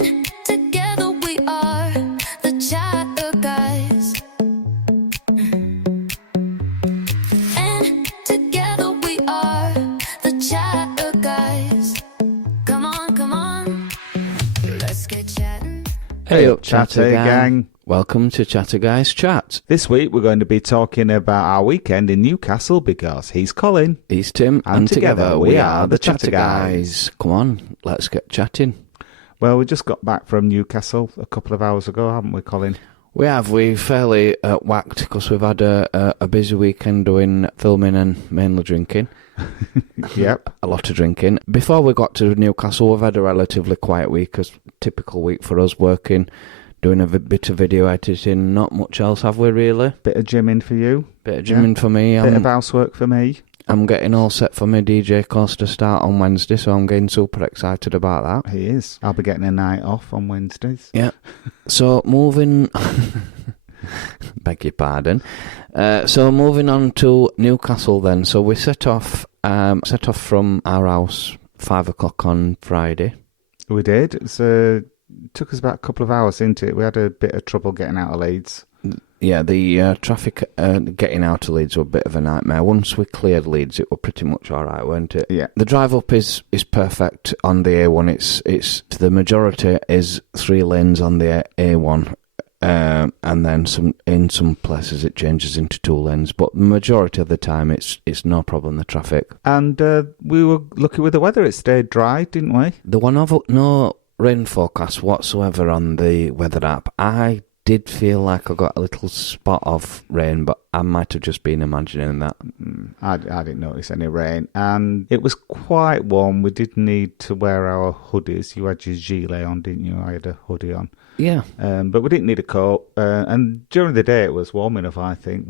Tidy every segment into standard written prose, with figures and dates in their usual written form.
And together we are the chatter guys. And together we are the chatter guys. Come on, let's get chatting. Hey up, Chatter Gang. Welcome to Chatter Guys Chat. This week we're going to be talking about our weekend in Newcastle because he's Colin. He's Tim, and together we are the Chatter Guys. Come on, let's get chatting. Well, we just got back from Newcastle a couple of hours ago, haven't we, Colin? We have. We fairly whacked because we've had a busy weekend doing filming and mainly drinking. Yep. A lot of drinking. Before we got to Newcastle, we've had a relatively quiet week, a typical week for us, working, doing a bit of video editing. Not much else, have we, really? Bit of gymming for you. Bit of gymming for me. Bit of housework for me. I'm getting all set for my DJ course to start on Wednesday, so I'm getting super excited about that. He is. I'll be getting a night off on Wednesdays. Yeah. So moving... Beg your pardon. So moving on to Newcastle then. So we set off from our house 5 o'clock on Friday. We did. It took us about a couple of hours into it. We had a bit of trouble getting out of Leeds. Yeah, the traffic getting out of Leeds was a bit of a nightmare. Once we cleared Leeds, it was pretty much all right, weren't it? Yeah. The drive up is perfect on the A1. It's the majority is 3 lanes on the A1. And then in some places it changes into 2 lanes, but the majority of the time it's no problem, the traffic. And we were lucky with the weather. It stayed dry, didn't we? There were no rain forecast whatsoever on the weather app. I did feel like I got a little spot of rain, but I might have just been imagining that. I didn't notice any rain, and it was quite warm. We did need to wear our hoodies. You had your gilet on, didn't you? I had a hoodie on. Yeah. But we didn't need a coat, and during the day it was warm enough, I think.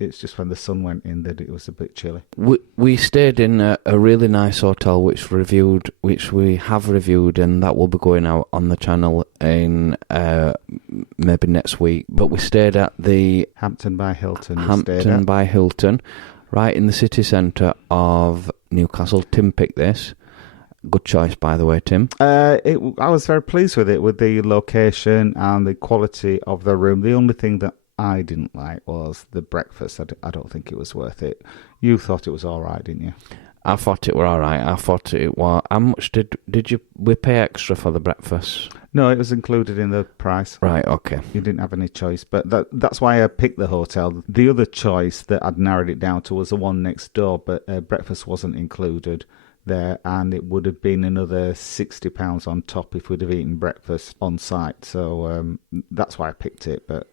It's just when the sun went in that it was a bit chilly. We stayed in a really nice hotel which we have reviewed, and that will be going out on the channel in maybe next week. But we stayed at the Hampton by Hilton. Hampton by Hilton, right in the city centre of Newcastle. Tim picked this. Good choice, by the way, Tim. I was very pleased with it, with the location and the quality of the room. The only thing that I didn't like was the breakfast. I don't think it was worth it. You thought it was all right, didn't you? I thought it were all right. I thought it was... How much did we pay extra for the breakfast? No, it was included in the price. Right, okay. You didn't have any choice, but that's why I picked the hotel. The other choice that I'd narrowed it down to was the one next door, but breakfast wasn't included there, and it would have been another £60 on top if we'd have eaten breakfast on site. So that's why I picked it, but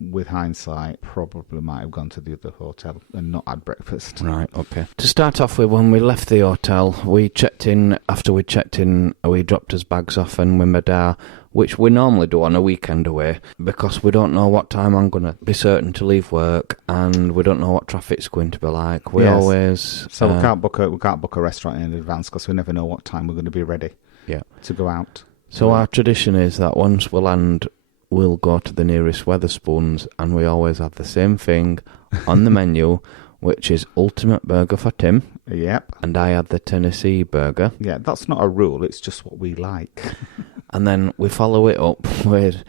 with hindsight, probably might have gone to the other hotel and not had breakfast. Right, okay. To start off with, when we left the hotel, we checked in. After we checked in, we dropped his bags off and we made our, which we normally do on a weekend away, because we don't know what time I'm going to be certain to leave work, and we don't know what traffic's going to be like. We always... So we can't book a restaurant in advance because we never know what time we're going to be ready to go out. So our tradition is that once we land, we'll go to the nearest Wetherspoons, and we always have the same thing on the menu, which is Ultimate Burger for Tim. Yep. And I had the Tennessee Burger. Yeah, that's not a rule, it's just what we like. And then we follow it up with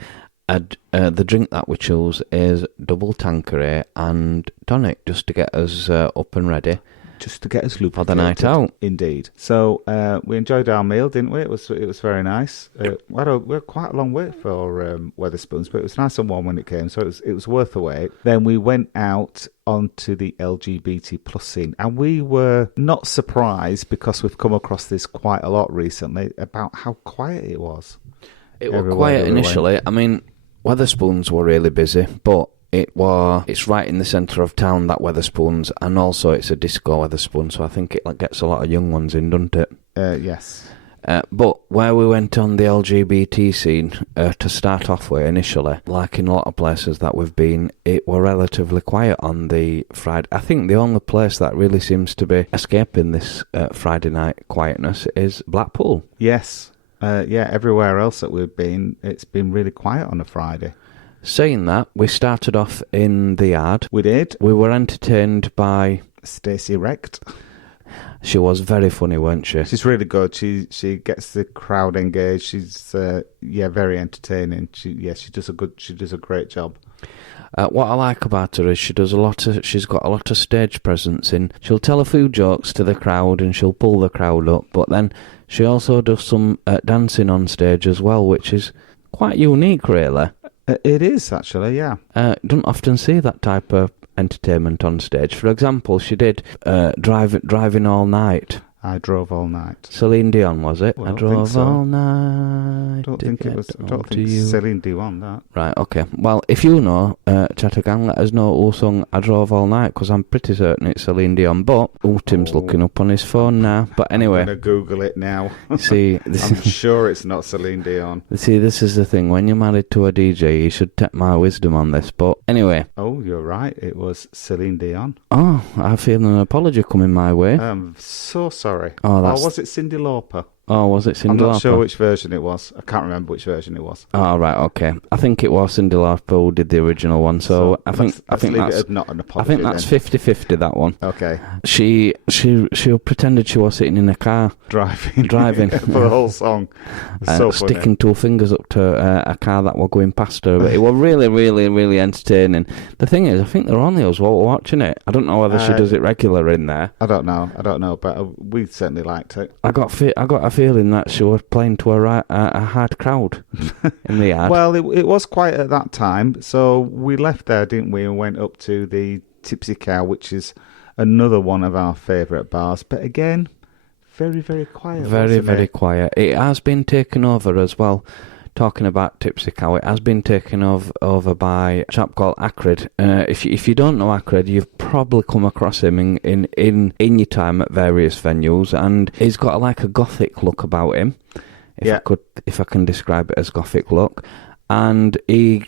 the drink that we choose is double Tanqueray and tonic, just to get us up and ready. Just to get us lubricated. For the night out. Indeed. So we enjoyed our meal, didn't we? It was very nice. We're quite a long wait for Wetherspoons, but it was nice and warm when it came, so it was worth the wait. Then we went out onto the LGBT plus scene, and we were not surprised, because we've come across this quite a lot recently, about how quiet it was. It was quiet initially. I mean, Wetherspoons were really busy, but it's right in the centre of town, that Wetherspoons, and also it's a disco Wetherspoon, so I think it gets a lot of young ones in, doesn't it? Yes. But where we went on the LGBT scene, to start off with initially, like in a lot of places that we've been, it were relatively quiet on the Friday. I think the only place that really seems to be escaping this Friday night quietness is Blackpool. Yes. Everywhere else that we've been, it's been really quiet on a Friday. Saying that, we started off in the yard. We did. We were entertained by... Stacey Wrecked. She was very funny, weren't she? She's really good. She gets the crowd engaged. She's very entertaining. She does a great job. What I like about her is she's got a lot of stage presence in. She'll tell a few jokes to the crowd and she'll pull the crowd up, but then she also does some dancing on stage as well, which is quite unique, really. It is, actually, yeah. Don't often see that type of entertainment on stage. For example, she did Driving All Night. I Drove All Night. Celine Dion, was it? Well, I drove so. all night. I don't think Celine Dion that. Right, okay. Well, if you know, Chattergang, let us know who sung I Drove All Night, because I'm pretty certain it's Celine Dion. But Tim's looking up on his phone now. But anyway, I'm going to Google it now. See, I'm sure it's not Celine Dion. See, this is the thing. When you're married to a DJ, you should take my wisdom on this. But anyway. Oh, you're right. It was Celine Dion. Oh, I feel an apology coming my way. I'm so sorry. Oh, or was it Cyndi Lauper? Oh, was it Cyndi Lauper? I'm not sure which version it was. I can't remember which version it was. Oh, right, okay. I think it was Cyndi Lauper who did the original one, so I think that's not an apology. I think that's 50-50, that one. Okay. She pretended she was sitting in a car driving for the whole song. So funny. Sticking two fingers up to a car that were going past her. But it was really, really, really entertaining. The thing is, I think they're only us watching it. I don't know whether she does it regular in there. I don't know, but we certainly liked it. I got a feeling that she was playing to a hard crowd in the yard. Well, it was quiet at that time, so we left there, didn't we, and went up to the Tipsy Cow, which is another one of our favourite bars. But again, very, very quiet. Very, very quiet. It has been taken over as well. Talking about Tipsy Cow, it has been taken over by a chap called Acrid. If you don't know Acrid, you've probably come across him in your time at various venues, and he's got like a gothic look about him. If I can describe it as gothic look. And he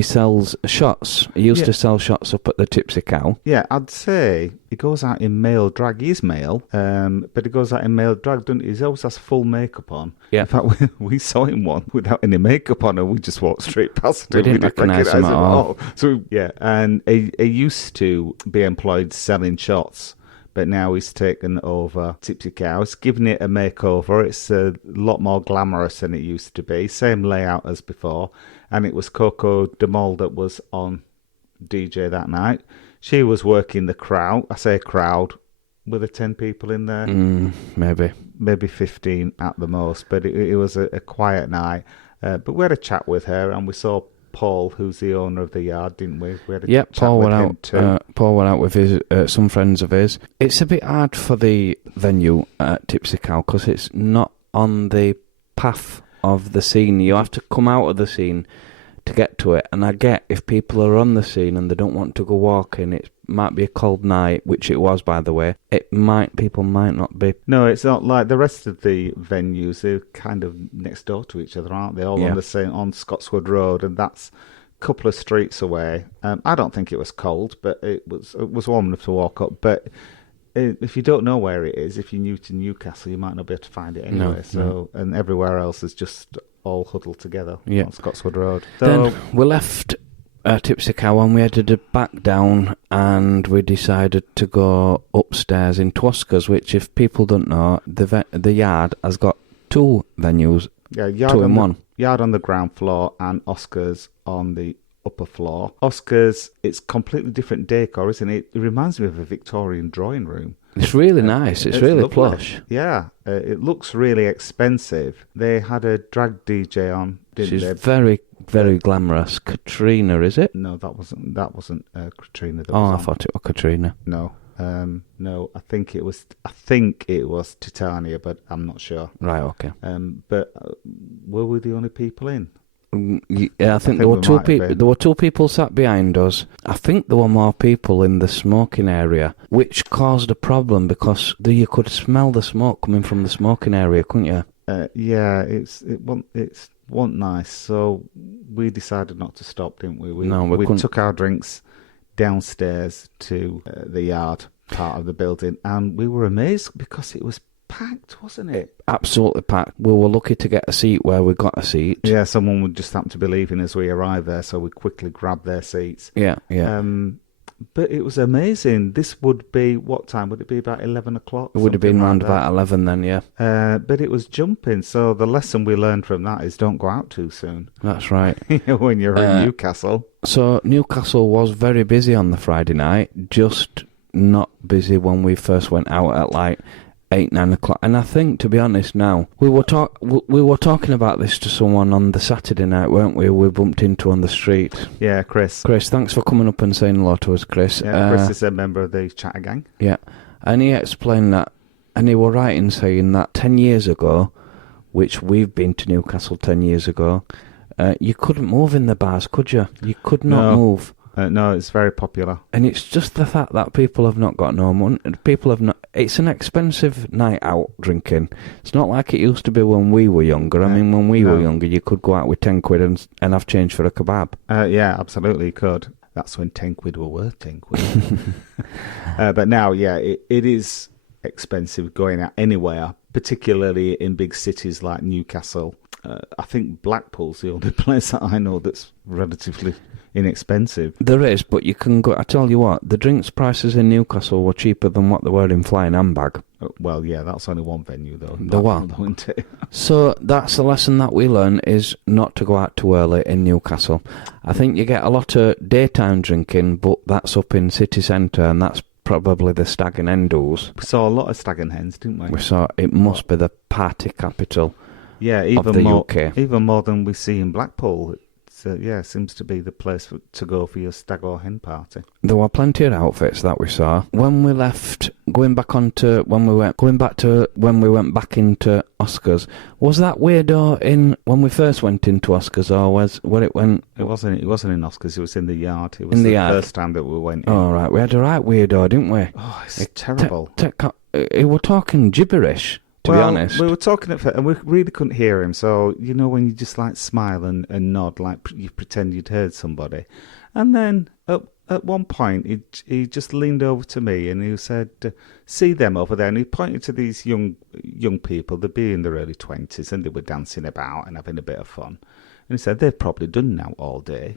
sells shots. He used to sell shots up at the Tipsy Cow. Yeah, I'd say he goes out in male drag. He's male, but he goes out in male drag, doesn't he? He always has full makeup on. Yeah. In fact, we saw him one without any makeup on, and we just walked straight past him. We didn't recognise him at all. So, yeah, and he used to be employed selling shots. But now he's taken over Tipsy Cow. It's given it a makeover. It's a lot more glamorous than it used to be. Same layout as before. And it was Coco de Mol that was on DJ that night. She was working the crowd. I say crowd. Were there 10 people in there? Maybe. Maybe 15 at the most. But it was a quiet night. But we had a chat with her, and we saw Paul, who's the owner of the yard, didn't we? We had a chat Paul with went him out. too. Paul went out with his some friends of his. It's a bit hard for the venue at Tipsy Cow because it's not on the path of the scene. You have to come out of the scene to get to it. And I get if people are on the scene and they don't want to go walking, it might be a cold night, which it was, by the way. People might not be. No, it's not like the rest of the venues. They're kind of next door to each other, aren't they? All on the same, on Scotswood Road, and that's a couple of streets away. I don't think it was cold, but it was warm enough to walk up. But if you don't know where it is, if you're new to Newcastle, you might not be able to find it anyway. And everywhere else is just all huddled together on Scotswood Road. So, then we left Tipsy Cow and we headed back down, and we decided to go upstairs into Oscars, which, if people don't know, the yard has got two venues, two in one. Yard on the ground floor and Oscars on the upper floor. Oscars, it's completely different decor, isn't it? It reminds me of a Victorian drawing room. It's really nice. It's really lovely. plush. Yeah, it looks really expensive. They had a drag DJ on, didn't they? She's very, very glamorous. Katrina, is it? No, that wasn't Katrina. I thought it was Katrina. No, no. I think it was Titania, but I'm not sure. Right. Okay. But were we the only people in? Yeah, I think there were two people. There were two people sat behind us. I think there were more people in the smoking area, which caused a problem because you could smell the smoke coming from the smoking area, couldn't you? Yeah, it wasn't nice. So we decided not to stop, didn't we? We took our drinks downstairs to the yard part of the building, and we were amazed because it was packed, wasn't it? Absolutely packed. We were lucky to get a seat where we got a seat. Yeah, someone would just happen to be leaving as we arrived there, so we quickly grabbed their seats. Yeah. But it was amazing. This would be, what time? Would it be about 11 o'clock? It would have been Something round like that. about 11 then, yeah. But it was jumping. So the lesson we learned from that is don't go out too soon That's right. when you're in Newcastle. So Newcastle was very busy on the Friday night, just not busy when we first went out at like 8, 9 o'clock. And I think, to be honest now, we were talking about this to someone on the Saturday night, weren't we? We bumped into on the street. Yeah, Chris. Chris, thanks for coming up and saying hello to us, Chris. Yeah, Chris is a member of the Chatter Gang. Yeah, and he explained that, and he were right in saying that 10 years ago, which we've been to Newcastle 10 years ago, you couldn't move in the bars, could you? You could not move. No, it's very popular. And it's just the fact that people have not got no money. People have not. It's an expensive night out drinking. It's not like it used to be when we were younger. I mean, when we were younger, you could go out with 10 quid and have change for a kebab. Yeah, absolutely, you could. That's when 10 quid were worth 10 quid. But now, yeah, it is expensive going out anywhere, particularly in big cities like Newcastle. I think Blackpool's the only place that I know that's relatively inexpensive. There is, but you can go. I tell you what, the drinks prices in Newcastle were cheaper than what they were in Flying Handbag. Well, yeah, that's only one venue though. The what? So that's the lesson that we learn, is not to go out too early in Newcastle. I think you get a lot of daytime drinking, but that's up in city centre, and that's probably the Stag and Hen do's. We saw a lot of Stag and Hens, didn't we? We saw it must be the party capital. Yeah, of the UK. Even more than we see in Blackpool. Yeah, seems to be the place to go for your stag or hen party. There were plenty of outfits that we saw. When we left, going back to when we went back into Oscars, was that weirdo in when we first went into Oscars, or was where it went? It wasn't in Oscars. It was in the yard. It was in the yard. Yard. First time that we went in. Oh right, we had a right weirdo, didn't we? Oh, it's terrible. We were talking gibberish. To be honest, we were talking at first, and we really couldn't hear him. So you know when you just like smile and nod, like you pretend you'd heard somebody, and then at one point he just leaned over to me and he said, "See them over there," and he pointed to these young people. They'd be in their early 20s, and they were dancing about and having a bit of fun. And he said, "They've probably done now all day."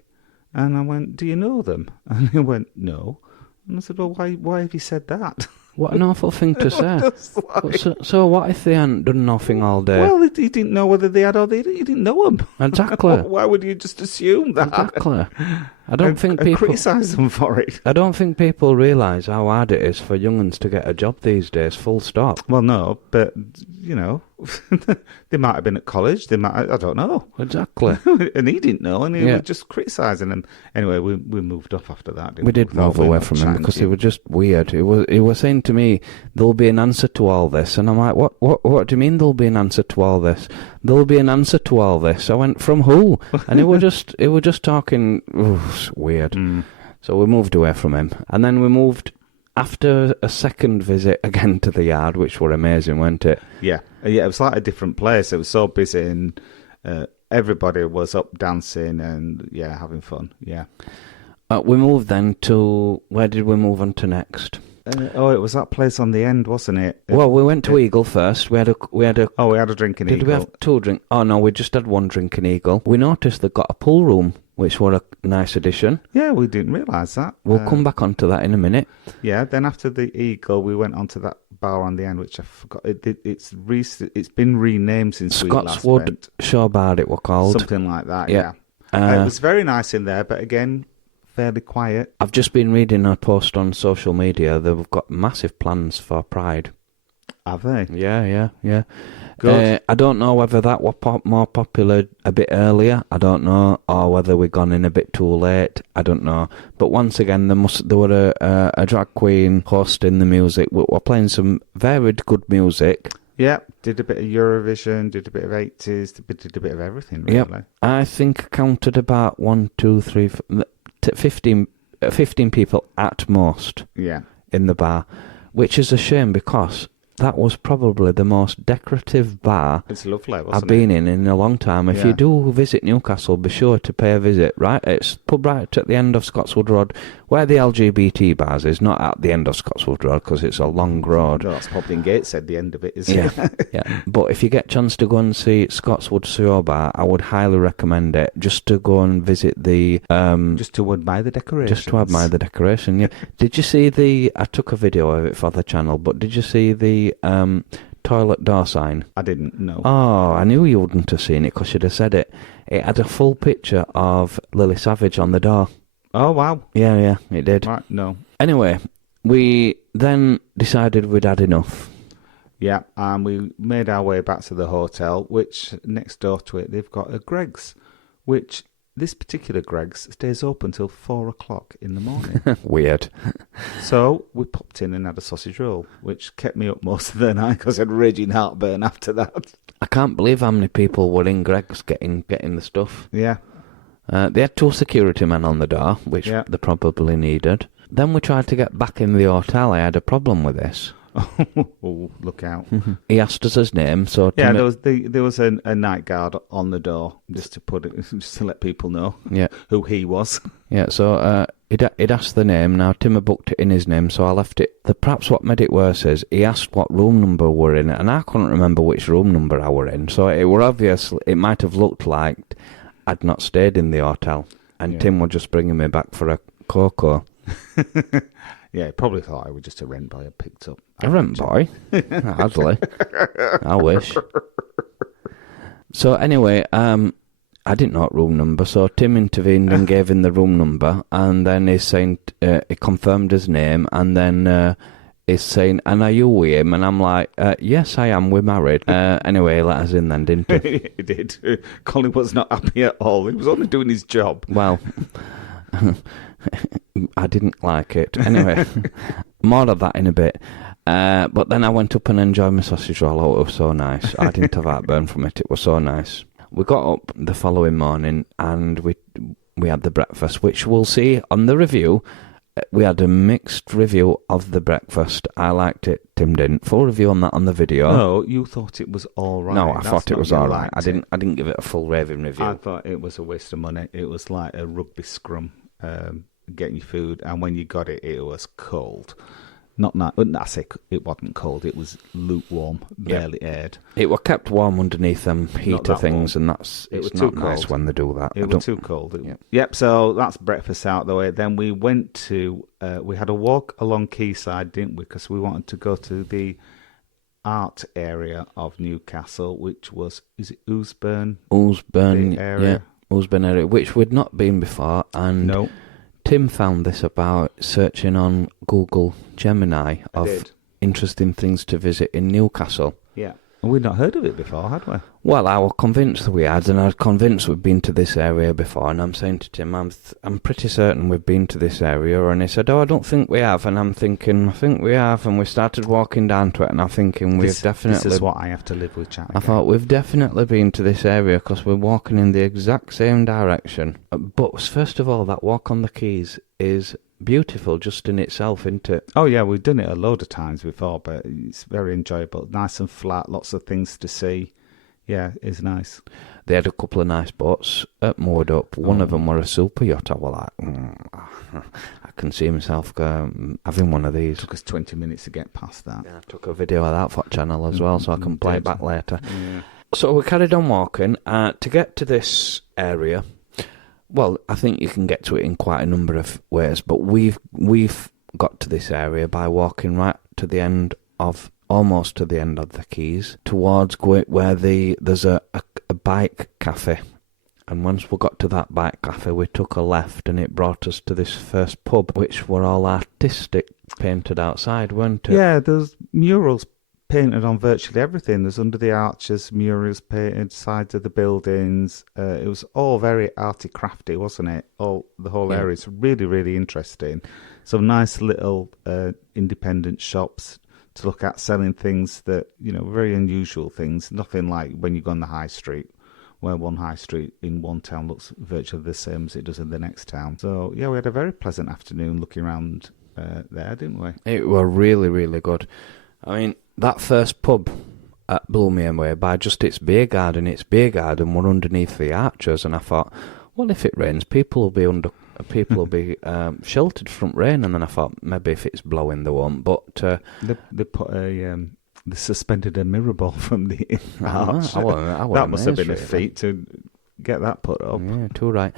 And I went, "Do you know them?" And he went, "No." And I said, "Well, why have you said that?" What an awful thing to say. So what if they hadn't done nothing all day? Well, he didn't know whether they had or they didn't. He didn't know them. Exactly. Why would you just assume that? Exactly. I don't think people criticise them for it. I don't think people realise how hard it is for young'uns to get a job these days. Full stop. Well, no, but you know, they might have been at college. They might. I don't know. Exactly. And he didn't know, and he was just criticising them. Anyway, we moved off after that. We did move away from him because he was just weird. He was saying to me, "There'll be an answer to all this," and I'm like, "What do you mean there'll be an answer to all this? There'll be an answer to all this." I went, "From who?" And he was just talking. Weird. So we moved away from him, and then we moved after a second visit again to the yard, which were amazing, weren't it? Yeah, it was like a different place. It was so busy, and everybody was up dancing and having fun. Yeah. We moved then to, where did we move on to next? It was that place on the end, wasn't it? Well, we went to Eagle first. We had a we had a drink in Eagle. Did we have 2 drinks? Oh no, we just had 1 drink in Eagle. We noticed they got a pool room, which were a nice addition. Yeah, we didn't realise that. We'll come back onto that in a minute. Yeah, then after the Eagle, we went onto that bar on the end, which I forgot. It's been renamed since we last went. Shore Bar, it were called. Something like that, yeah. It was very nice in there, but again, fairly quiet. I've just been reading a post on social media. They've got massive plans for Pride. Have they? Yeah. Good. I don't know whether that were more popular a bit earlier. I don't know, or whether we've gone in a bit too late. I don't know. But once again, there were a drag queen hosting the music. We're playing some very good music. Yeah, did a bit of Eurovision, did a bit of 80s, did a bit of everything, really. Yep. I think I counted about 15 people at most. Yeah. In the bar, which is a shame because that was probably the most decorative bar It's lovely, wasn't I've been in a long time. If Yeah. you do visit Newcastle, be sure to pay a visit, right? It's pub right at the end of Scotswood Road, where the LGBT bars is, not at the end of Scotswood Road, because it's a long road. No, that's probably in Gateshead, the end of it, isn't Yeah, it? yeah. But if you get a chance to go and see Scotswood Sewer Bar, I would highly recommend it, just to go and visit the... Just to admire the decorations. Just to admire the decoration, yeah. Did you see I took a video of it for the channel, but did you see the toilet door sign? I didn't know. Oh, I knew you wouldn't have seen it because you'd have said it. It had a full picture of Lily Savage on the door. Oh, wow. Yeah, it did. Right, no. Anyway, we then decided we'd had enough. Yeah, and we made our way back to the hotel, which next door to it, they've got a Greg's, which this particular Greg's stays open till 4 o'clock in the morning. Weird. So we popped in and had a sausage roll, which kept me up most of the night because I had raging heartburn after that. I can't believe how many people were in Greg's getting the stuff. Yeah. They had 2 security men on the door, which they probably needed. Then we tried to get back in the hotel. I had a problem with this. Oh, look out. He asked us his name, so... Yeah, there was a night guard on the door, just to let people know who he was. Yeah, so he'd asked the name. Now, Tim had booked it in his name, so I left it. Perhaps what made it worse is he asked what room number we're in, and I couldn't remember which room number I were in. So it were obvious, it might have looked like I'd not stayed in the hotel, and Tim was just bringing me back for a cocoa. Yeah, he probably thought I was just a rent boy I picked up. A rent boy? Hardly. I wish. So anyway, I didn't know what room number, so Tim intervened and gave him the room number, and then he's saying, he confirmed his name, and then he's saying, and are you with him? And I'm like, yes, I am, we're married. Anyway, he let us in then, didn't he? He did. Colin was not happy at all. He was only doing his job. Well... I didn't like it. Anyway, more of that in a bit. But then I went up and enjoyed my sausage roll. Oh, it was so nice. I didn't have heartburn from it. It was so nice. We got up the following morning and we had the breakfast, which we'll see on the review. We had a mixed review of the breakfast. I liked it. Tim didn't. Full review on that on the video. No, you thought it was all right. No, I thought it was all right. I didn't give it a full raving review. I thought it was a waste of money. It was like a rugby scrum. Getting your food, and when you got it, it was cold. I say it wasn't cold. It was lukewarm, barely aired. It was kept warm underneath them heater things, warm. And it's not nice when they do that. It was too cold. Yep. So that's breakfast out the way. Then we went to. We had a walk along Quayside, didn't we? Because we wanted to go to the art area of Newcastle, which is it Ouseburn? Ouseburn area. Yeah, Ouseburn area, which we'd not been before, and. No. Tim found this about searching on Google Gemini of interesting things to visit in Newcastle. Yeah. And we'd not heard of it before, had we? Well, I was convinced we had, and I was convinced we'd been to this area before, and I'm saying to Tim, I'm pretty certain we've been to this area, and he said, I don't think we have, and I'm thinking, I think we have, and we started walking down to it, and I'm thinking definitely... This is what I have to live with, chat. I thought, we've definitely been to this area, because we're walking in the exact same direction. But first of all, that walk on the quays is... beautiful just in itself, isn't it? Oh yeah, we've done it a load of times before, but it's very enjoyable. Nice and flat, lots of things to see. Yeah, it's nice. They had a couple of nice boats moored up. One of them were a super yacht. I was like, I can see myself having one of these. It took us 20 minutes to get past that. Yeah, I took a video of that for channel as well, so I can play it back later. Yeah. So we carried on walking to get to this area. Well, I think you can get to it in quite a number of ways, but we've got to this area by walking right to the end of, almost to the end of the quays, towards where there's a bike cafe. And once we got to that bike cafe, we took a left, and it brought us to this first pub, which were all artistic, painted outside, weren't it? Yeah, there's murals painted on virtually everything. There's under the arches, murals painted, sides of the buildings. It was all very arty crafty, wasn't it? The whole area is really, really interesting. Some nice little independent shops to look at, selling things that, very unusual things. Nothing like when you go on the high street, where one high street in one town looks virtually the same as it does in the next town. So yeah, we had a very pleasant afternoon looking around there, didn't we? It were really, really good. I mean, that first pub at Blooming Way, by just its beer garden were underneath the arches, and I thought, well, if it rains, people will be sheltered from rain. And then I thought, maybe if it's blowing, they won't. But they put they suspended a mirror ball from the arch. That must have been a feat to get that put up. Yeah, too right.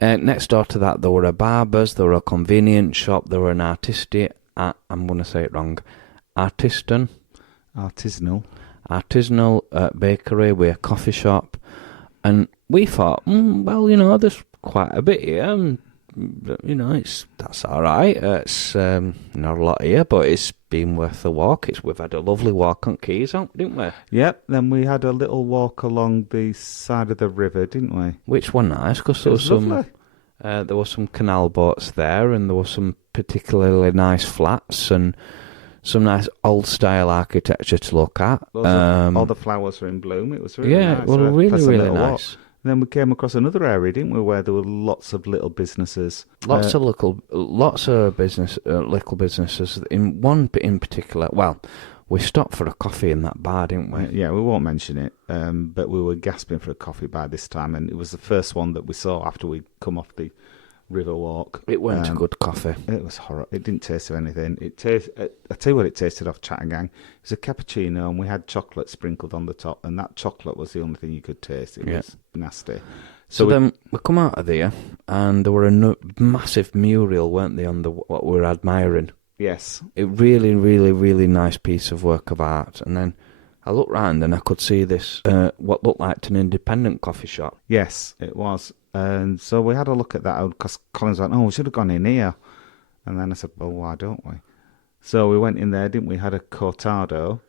Next door to that, there were a barber's, there were a convenience shop, there were an artisanal bakery with a coffee shop, and we thought, well, there's quite a bit here, and that's all right. It's not a lot here, but it's been worth a walk. We've had a lovely walk on Quays, didn't we? Yep. Then we had a little walk along the side of the river, didn't we? Which were nice because there were some canal boats there, and there were some particularly nice flats and some nice old-style architecture to look at. All the flowers were in bloom. It was really nice. Well, really nice. And then we came across another area, didn't we, where there were lots of little businesses. Lots of little businesses. In one in particular, well, we stopped for a coffee in that bar, didn't we? Yeah, we won't mention it, but we were gasping for a coffee by this time, and it was the first one that we saw after we'd come off the river walk. It weren't a good coffee. It was horrible. It didn't taste of anything. I tell you what it tasted of, Chat and Gang. It was a cappuccino, and we had chocolate sprinkled on the top, and that chocolate was the only thing you could taste. It was nasty. So then we come out of there, and there were a massive mural, weren't they, on what we were admiring? Yes. A really, really, really nice piece of work of art. And then I looked round, and I could see this, what looked like an independent coffee shop. Yes, it was. And so we had a look at that, because Colin's like, we should have gone in here. And then I said, well, why don't we? So we went in there, didn't we? Had a cortado.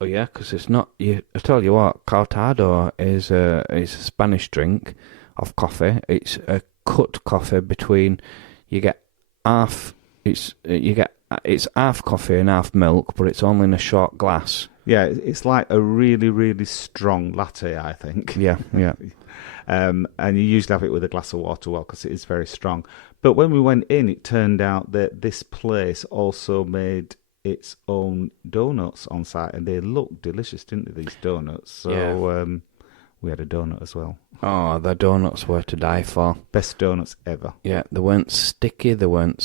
Oh, yeah, because it's not... I tell you what, cortado is a Spanish drink of coffee. It's a cut coffee between... You get half... It's half coffee and half milk, but it's only in a short glass. Yeah, it's like a really, really strong latte, I think. Yeah. And you usually have it with a glass of water, because it is very strong. But when we went in, it turned out that this place also made its own donuts on site, and they looked delicious, didn't they, these donuts? So we had a donut as well. Oh, the donuts were to die for. Best donuts ever. Yeah, they weren't sticky, they weren't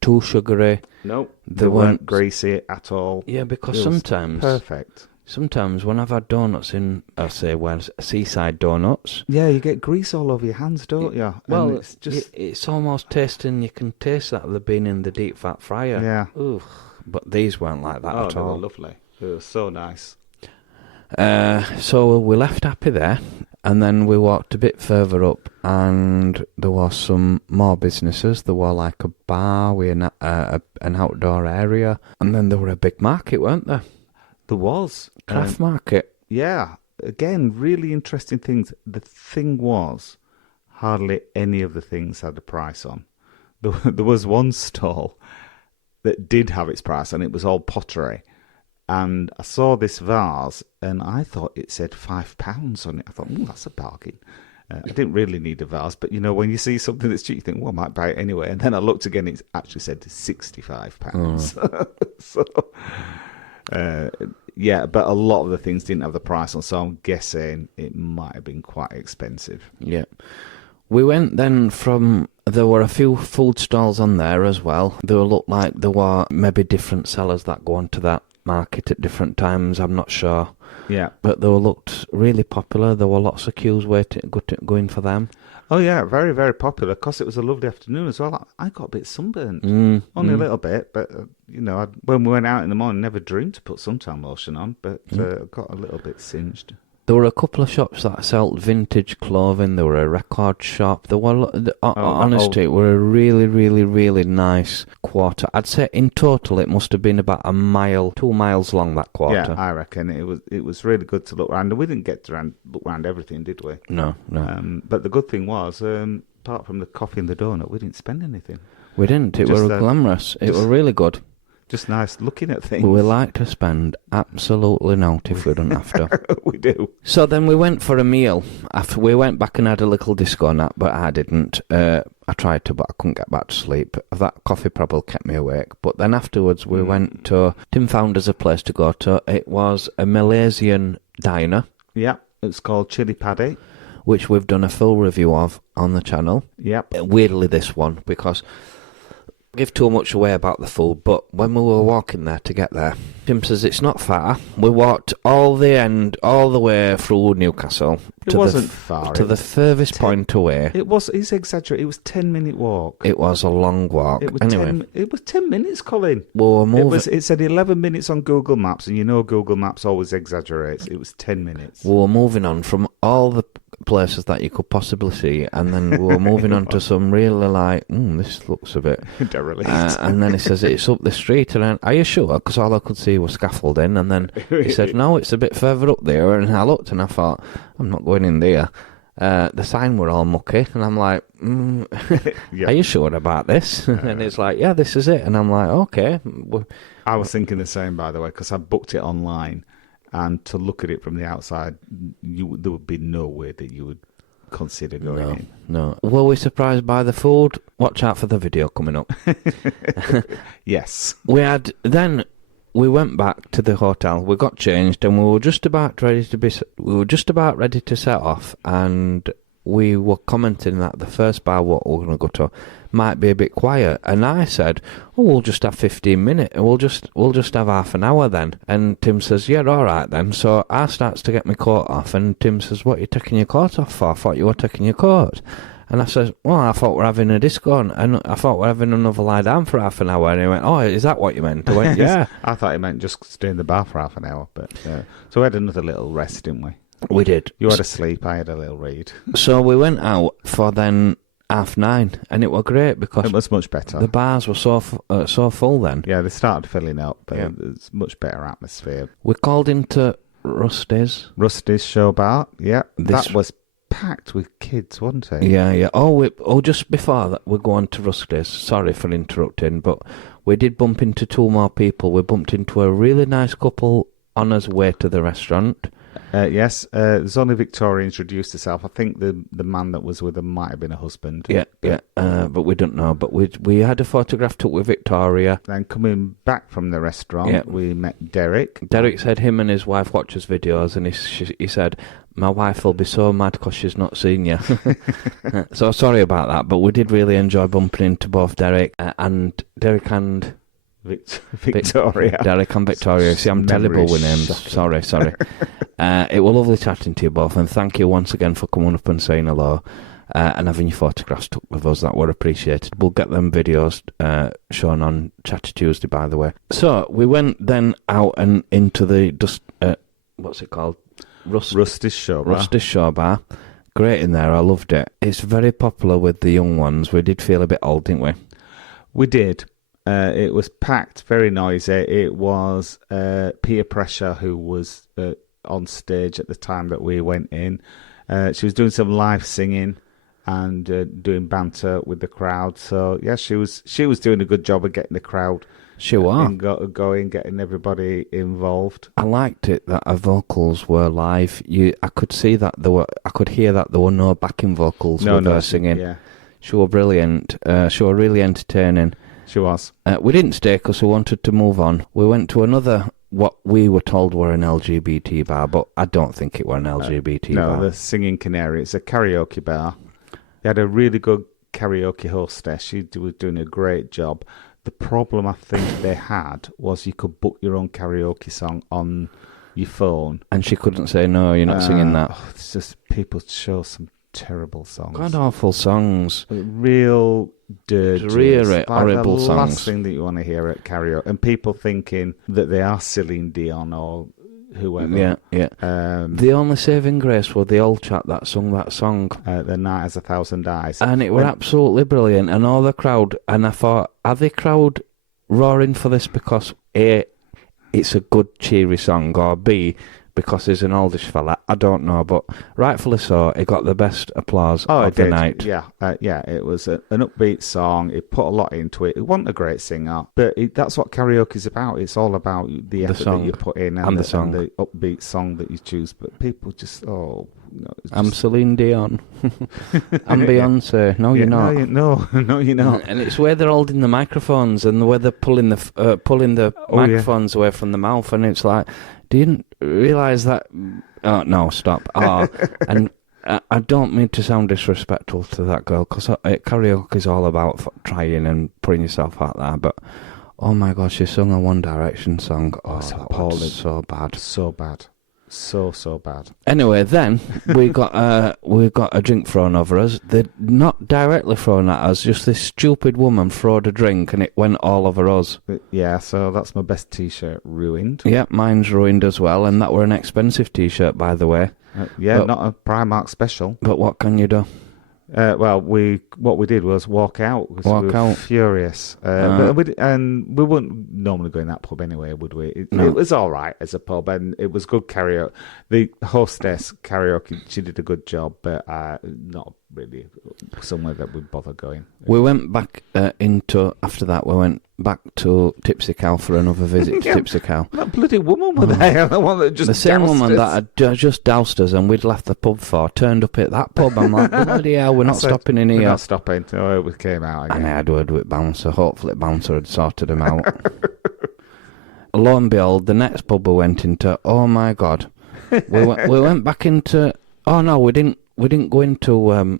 too sugary. No, they weren't greasy at all. Yeah, because sometimes... Perfect. Sometimes when I've had donuts in, seaside donuts... Yeah, you get grease all over your hands, don't you? Well, it's almost tasting... You can taste that they've been in the deep fat fryer. Yeah. Ugh. But these weren't like that at all. They were lovely. They were so nice. So we left happy there, and then we walked a bit further up, and there was some more businesses. There were like a bar with an outdoor area, and then there were a big market, weren't there? There was. Craft market. Yeah. Again, really interesting things. The thing was, hardly any of the things had a price on. There was one stall that did have its price, and it was all pottery. And I saw this vase, and I thought it said £5 on it. I thought, that's a bargain. I didn't really need a vase, but, when you see something that's cheap, you think, I might buy it anyway. And then I looked again, it actually said £65. So, yeah, but a lot of the things didn't have the price on, so I'm guessing it might have been quite expensive. Yeah. We went then there were a few food stalls on there as well. They looked like there were maybe different sellers that go onto that market at different times, I'm not sure. Yeah. But they looked really popular. There were lots of queues going for them. Oh, yeah, very, very popular, because it was a lovely afternoon as well. I got a bit sunburnt. Only a little bit, but, when we went out in the morning, never dreamed to put suntan lotion on, but got a little bit singed. There were a couple of shops that sold vintage clothing. There were a record shop. There were, honestly, it were a really, really, really nice quarter. I'd say in total it must have been about 2 miles long, that quarter. Yeah, I reckon it was really good to look around. We didn't get to look around everything, did we? No. But the good thing was, apart from the coffee and the donut, we didn't spend anything. We didn't. It was glamorous. It was really good. Just nice looking at things. We like to spend absolutely not if we don't have to. We do. So then we went for a meal. After we went back and had a little disco nap, but I didn't. I tried to, but I couldn't get back to sleep. That coffee probably kept me awake. But then afterwards, we went to... Tim found us a place to go to. It was a Malaysian diner. Yeah, it's called Chili Paddy. Which we've done a full review of on the channel. Yep. Weirdly, this one, because I give too much away about the food, but when we were walking there to get there, Tim says it's not far. We walked all the way through Newcastle. It wasn't far. To the furthest point away. He's exaggerating. It was 10-minute walk. It was a long walk. It was anyway. It was 10 minutes, Colin. Well, It said 11 minutes on Google Maps, and you know Google Maps always exaggerates. It was 10 minutes. We were moving on from all the places that you could possibly see, and then we were moving on to some really like, this looks a bit derelict. And then he says it's up the street, and then, are you sure? Because all I could see was scaffolding, and then he said no, it's a bit further up there, and I looked and I thought, I'm not going in there. The sign were all mucky, and I'm like, Yep. Are you sure about this? And it's like, yeah, this is it, and I'm like, okay. I was thinking the same, by the way, because I booked it online. And to look at it from the outside, there would be no way that you would consider going in. No. Were we surprised by the food? Watch out for the video coming up. Yes. We went back to the hotel. We got changed, and we were just about ready to set off. And we were commenting that the first bar what we're going to go to might be a bit quiet, and I said, we'll just have 15 minutes, we'll just have half an hour then. And Tim says, yeah, all right then. So I starts to get my coat off, and Tim says, what are you taking your coat off for? I thought you were taking your coat. And I said, well, I thought we're having a disco, and I thought we're having another lie down for half an hour. And he went, oh, is that what you meant? I went, yeah. I thought he meant just stay in the bar for half an hour, but so we had another little rest, didn't we? We did. You had a sleep, I had a little read. So we went out for then 9:30, and it was great because it was much better. The bars were so full then. Yeah, they started filling up, but it's much better atmosphere. We called into Rusty's show bar. Yeah, that was packed with kids, wasn't it? Yeah. Just before that, we're going to Rusty's. Sorry for interrupting, but we did bump into two more people. We bumped into a really nice couple on his way to the restaurant. Yes, there's only Victoria introduced herself. I think the man that was with her might have been a husband. But we don't know. But we had a photograph took with Victoria. Then coming back from the restaurant, we met Derek. Derek said him and his wife watches videos, and he said, my wife will be so mad because she's not seen you. So sorry about that, but we did really enjoy bumping into both Derek and Victoria. Derek and Victoria. See, I'm terrible with names. Sorry. It was lovely chatting to you both, and thank you once again for coming up and saying hello and having your photographs took with us. That were appreciated. We'll get them videos shown on Chatty Tuesday, by the way. So we went then out and into the what's it called? Rusty's Show Bar. Rusty's Show Bar. Great in there. I loved it. It's very popular with the young ones. We did feel a bit old, didn't we? We did. It was packed, very noisy. It was Peer Pressure who was on stage at the time that we went in. She was doing some live singing and doing banter with the crowd. So yeah, she was doing a good job of getting the crowd. She was going, getting everybody involved. I liked it that her vocals were live. I could see that I could hear that there were no backing vocals with her singing. Yeah, she was brilliant. She was really entertaining. She was. We didn't stay because we wanted to move on. We went to another, what we were told were an LGBT bar, but I don't think it were an LGBT bar. No, the Singing Canary. It's a karaoke bar. They had a really good karaoke hostess. She was doing a great job. The problem I think they had was you could book your own karaoke song on your phone. And she couldn't say, no, you're not singing that. It's just people show some terrible songs. God awful songs. Real dirty. Really horrible songs. The last thing that you want to hear at karaoke. And people thinking that they are Celine Dion or whoever. Yeah. The only saving grace was the old chap that sung that song. The Night Has 1,000 Eyes. And it were absolutely brilliant. And all the crowd, and I thought, are the crowd roaring for this because A, it's a good cheery song, or B, because he's an oldish fella? I don't know, but rightfully so, he got the best applause of the night. Yeah, it was an upbeat song. He put a lot into it. He wasn't a great singer, but that's what karaoke is about. It's all about the effort that you put in and the song, and the upbeat song that you choose. But people just, I'm Celine Dion. I'm Beyonce. No, you're not. No, you're not. And it's where they're holding the microphones and the way they're pulling the microphones away from the mouth, and it's like, do you realise that? Oh, no, stop. Oh, and I don't mean to sound disrespectful to that girl, because karaoke is all about trying and putting yourself out there, but oh my God, she sung a One Direction song. Oh, it's that appalling. was so bad. So bad. So bad. Anyway, then we got a drink thrown over us. They're not directly thrown at us, just this stupid woman throwed a drink and it went all over us. Yeah, so that's my best T-shirt ruined. Yeah, mine's ruined as well, and that were an expensive T-shirt, by the way. But, not a Primark special. But what can you do? What we did was walk out. We were furious. But we wouldn't normally go in that pub anyway, would we? It was all right as a pub, and it was good karaoke. The hostess karaoke, she did a good job, but not really somewhere that we'd bother going. We went back after that, we went back to Tipsy Cow for another visit to Tipsy Cow. That bloody woman was there, the one that just the same woman that had just doused us and we'd left the pub for, turned up at that pub. I'm like, bloody hell, we're not stopping in here. We're not stopping until we came out again. And I had word with Bouncer. Hopefully Bouncer had sorted him out. Lo and behold, the next pub we went into, oh my God. We went back into... Oh no, we didn't go into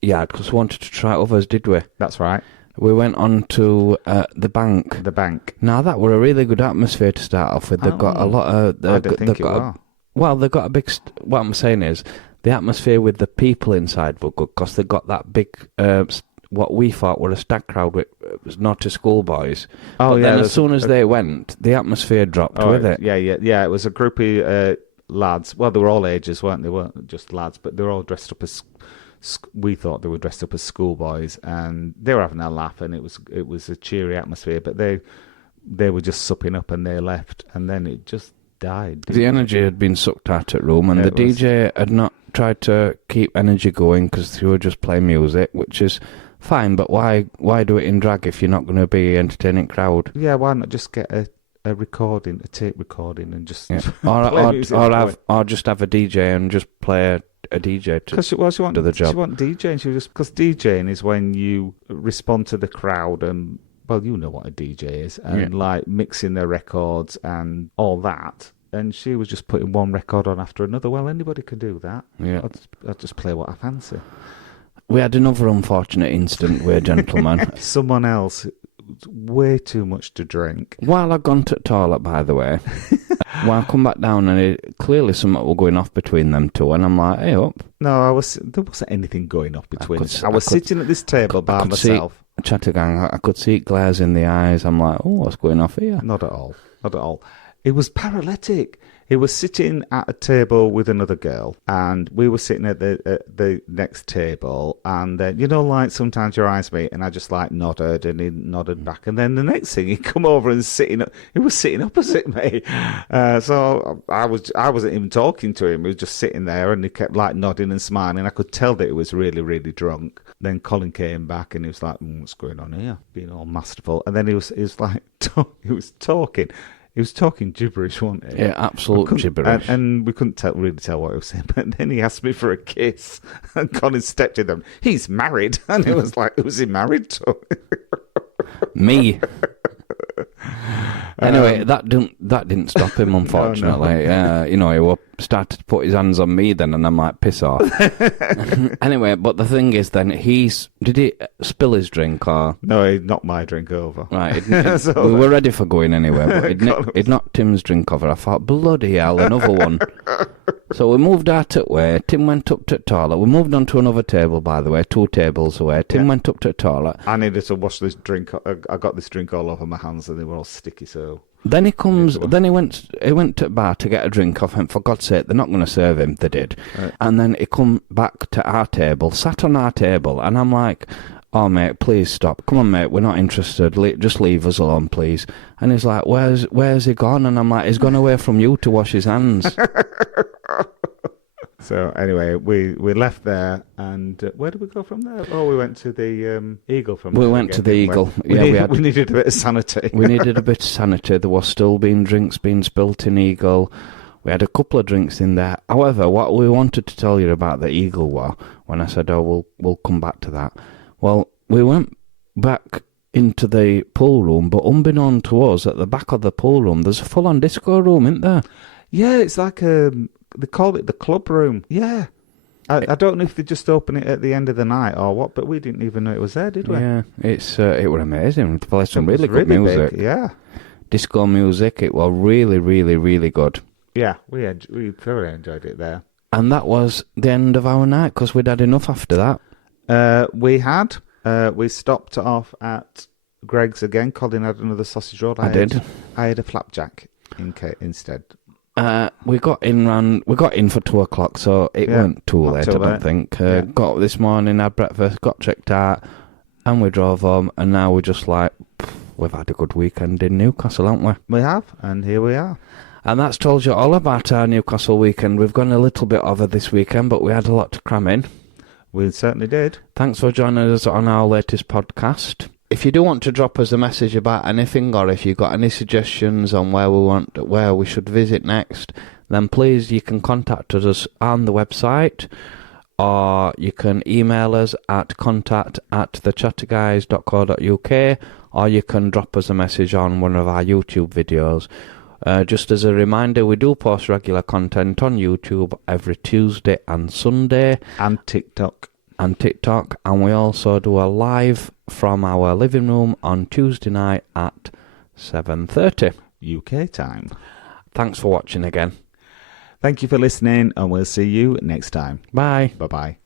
Yard because we wanted to try others, did we? That's right. We went on to the Bank. The Bank. Now, that were a really good atmosphere to start off with. They've got a lot of... I don't think it was. Well, they've got a big... what I'm saying is, the atmosphere with the people inside were good because they got that big... what we thought were a stag crowd with naughty schoolboys. Oh, but yeah. then as soon as they went, the atmosphere dropped with it. Yeah. It was a groupie lads. Well, they were all ages, weren't they? They weren't just lads, but they were all dressed up as... We thought they were dressed up as schoolboys, and they were having a laugh, and it was a cheery atmosphere. But they were just supping up, and they left, and then it just died. The energy had been sucked out of the room, and the DJ had not tried to keep energy going because they were just playing music, which is fine. But why do it in drag if you're not going to be entertaining crowd? Yeah, why not just get a tape recording, and just or just have a DJ and just play a DJ to do the job. She want DJing. Because DJing is when you respond to the crowd, and well, you know what a DJ is, and like mixing their records and all that. And she was just putting one record on after another. Well, anybody could do that. Yeah, I'll just play what I fancy. We had another unfortunate incident where a gentleman, someone else, way too much to drink. While I'd gone to the toilet, by the way. Well, I come back down and something was going off between them two, and I'm like, hey up. No, there wasn't anything going off between us. I was sitting at this table by myself. Chattergang, I could see glares in the eyes. I'm like, oh, what's going off here? Not at all. It was paralytic. He was sitting at a table with another girl, and we were sitting at the next table, and like sometimes your eyes meet, and I just like nodded, and he nodded back, and then the next thing he come over and he was sitting opposite me, so I wasn't even talking to him. He was just sitting there, and he kept like nodding and smiling. I could tell that he was really, really drunk. Then Colin came back, and he was like, "What's going on here?" Being all masterful, and then he was like, he was talking. He was talking gibberish, wasn't he? Yeah, absolute gibberish. And we couldn't really tell what he was saying. But then he asked me for a kiss. And Colin stepped in them. He's married. And it was like, who's he married to? Me. Anyway, that didn't stop him, unfortunately. No. He started to put his hands on me then, and I'm like, piss off. Anyway, but the thing is then, did he spill his drink, or? No, he knocked my drink over. Right, we were ready for going anyway, but he'd knocked Tim's drink over. I thought, bloody hell, another one. So we moved out that way. Tim went up to the toilet. We moved on to another table, by the way, 2 tables away. Tim went up to the toilet. I needed to wash this drink. I got this drink all over my hands, and they were all sticky, so... Then he comes. Then he went to the bar to get a drink off him. For God's sake, they're not going to serve him. They did. Right. And then he come back to our table, sat on our table, and I'm like, "Oh mate, please stop. Come on, mate, we're not interested. Just leave us alone, please." And he's like, "Where's he gone?" And I'm like, "He's gone away from you to wash his hands." So anyway, we left there, and where did we go from there? Oh, we went to the Eagle from there. We went to the Eagle. We needed a bit of sanity. We needed a bit of sanity. There was still drinks being spilt in Eagle. We had a couple of drinks in there. However, what we wanted to tell you about the Eagle war, when I said, we'll come back to that. Well, we went back into the pool room, but unbeknown to us, at the back of the pool room, there's a full-on disco room, isn't there? Yeah, it's like they call it the club room. Yeah. I don't know if they just open it at the end of the night or what, but we didn't even know it was there, did we? Yeah, it was amazing. They played some really good music. Big, yeah. Disco music, it was really, really, really good. Yeah, we thoroughly enjoyed it there. And that was the end of our night, because we'd had enough after that. We stopped off at Greg's again. Colin had another sausage roll. I did. I had a flapjack instead. We got in for 2 o'clock, so it weren't too late, I don't think. Got up this morning, had breakfast, got checked out, and we drove home, and now we're just like, we've had a good weekend in Newcastle, haven't we? We have, and here we are. And that's told you all about our Newcastle weekend. We've gone a little bit over this weekend, but we had a lot to cram in. We certainly did. Thanks for joining us on our latest podcast. If you do want to drop us a message about anything, or if you've got any suggestions on where we should visit next, then please, you can contact us on the website, or you can email us at contact@thechatterguys.co.uk, or you can drop us a message on one of our YouTube videos. Just as a reminder, we do post regular content on YouTube every Tuesday and Sunday. And TikTok. And we also do a live from our living room on Tuesday night at 7:30 UK time. Thanks for watching again. Thank you for listening, and we'll see you next time. Bye. Bye-bye.